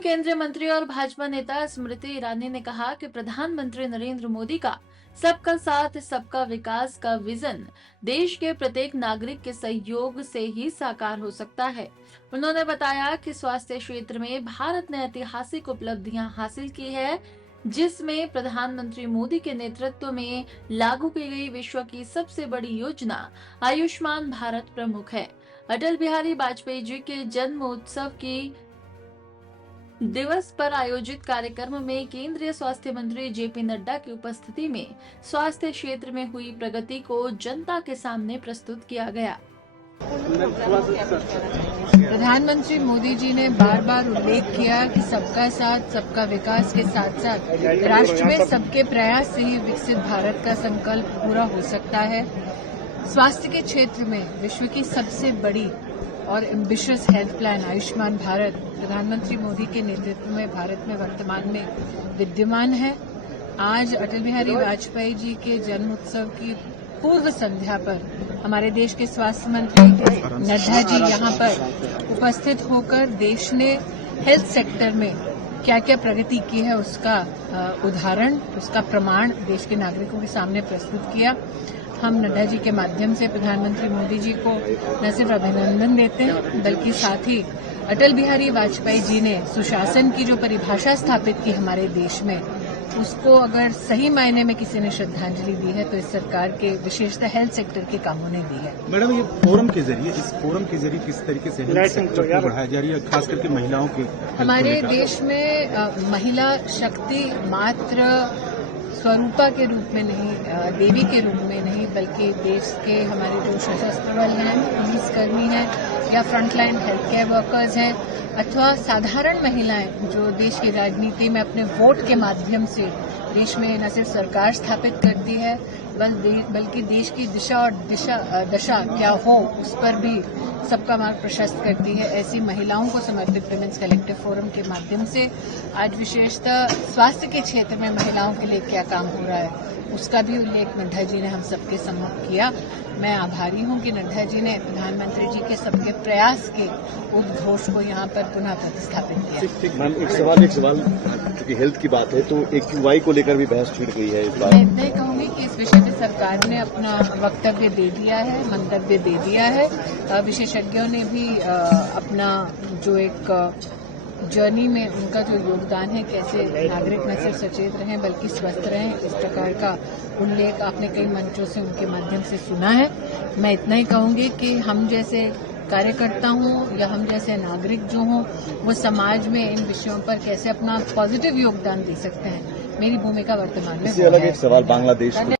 केंद्रीय मंत्री और भाजपा नेता स्मृति ईरानी ने कहा कि प्रधानमंत्री नरेंद्र मोदी का सबका साथ सबका विकास का विजन देश के प्रत्येक नागरिक के सहयोग से ही साकार हो सकता है। उन्होंने बताया कि स्वास्थ्य क्षेत्र में भारत ने ऐतिहासिक उपलब्धियां हासिल की है, जिसमें प्रधानमंत्री मोदी के नेतृत्व में लागू की गई विश्व की सबसे बड़ी योजना आयुष्मान भारत प्रमुख है। अटल बिहारी वाजपेयी जी के जन्म उत्सव की दिवस पर आयोजित कार्यक्रम में केंद्रीय स्वास्थ्य मंत्री जेपी नड्डा की उपस्थिति में स्वास्थ्य क्षेत्र में हुई प्रगति को जनता के सामने प्रस्तुत किया गया। प्रधानमंत्री मोदी जी ने बार बार उल्लेख किया कि सबका साथ सबका विकास के साथ साथ राष्ट्र में सबके प्रयास से ही विकसित भारत का संकल्प पूरा हो सकता है। स्वास्थ्य के क्षेत्र में विश्व की सबसे बड़ी और ambitious health plan Ayushman Bharat प्रधानमंत्री मोदी के नेतृत्व में भारत में वर्तमान में विद्यमान है। आज अटल बिहारी वाजपेयी जी के जन्म उत्सव की पूर्व संध्या पर हमारे देश के स्वास्थ्य मंत्री नड्डा जी यहां पर उपस्थित होकर देश ने हेल्थ सेक्टर में क्या क्या प्रगति की है उसका उदाहरण, उसका प्रमाण देश के नागरिकों के सामने प्रस्तुत किया। हम नड्डा जी के माध्यम से प्रधानमंत्री मोदी जी को न सिर्फ अभिनंदन देते हैं बल्कि साथ ही अटल बिहारी वाजपेयी जी ने सुशासन की जो परिभाषा स्थापित की हमारे देश में, उसको अगर सही मायने में किसी ने श्रद्धांजलि दी है तो इस सरकार के विशेषतः हेल्थ सेक्टर के कामों ने दी है। मैडम, ये इस फोरम के जरिए किस तरीके से हेल्थ सेक्टर को बढ़ाया जा रही है, खास करके महिलाओं के? हमारे देश में महिला शक्ति मात्र स्वरूपा के रूप में नहीं, देवी के रूप में नहीं, बल्कि देश के हमारे जो सशस्त्र बल हैं, पुलिसकर्मी हैं या फ्रंटलाइन हेल्थ केयर वर्कर्स हैं अथवा साधारण महिलाएं जो देश की राजनीति में अपने वोट के माध्यम से देश में न सिर्फ सरकार स्थापित करती है बल्कि देश की दिशा और दशा क्या हो उस पर भी सबका मार्ग प्रशस्त करती है। ऐसी महिलाओं को समर्पित विमेंस कलेक्टिव फोरम के माध्यम से आज विशेषतः स्वास्थ्य के क्षेत्र में महिलाओं के लिए क्या काम हो रहा है उसका भी उल्लेख नड्डा जी ने हम सबके सम्मुख किया। मैं आभारी हूं कि नड्डा जी ने प्रधानमंत्री जी के सबके प्रयास के उद्घोष को यहां पर पुनः प्रतिस्थापित किया। मैम, एक सवाल क्योंकि हेल्थ की बात है तो AQI को लेकर भी बहस छिड़ गई है इस बार। मैं इतना ही कहूंगी कि इस विषय में सरकार ने अपना वक्तव्य दे दिया है, मंतव्य दे दिया है। विशेषज्ञों ने भी अपना जो एक जर्नी में उनका जो योगदान है, कैसे नागरिक न सिर्फ सचेत रहें बल्कि स्वस्थ रहें, इस प्रकार का उल्लेख आपने कई मंचों से उनके माध्यम से सुना है। मैं इतना ही कहूंगी कि हम जैसे कार्यकर्ता हों या हम जैसे नागरिक जो हों वो समाज में इन विषयों पर कैसे अपना पॉजिटिव योगदान दे सकते हैं, मेरी भूमिका वर्तमान में। इससे अलग एक सवाल बांग्लादेश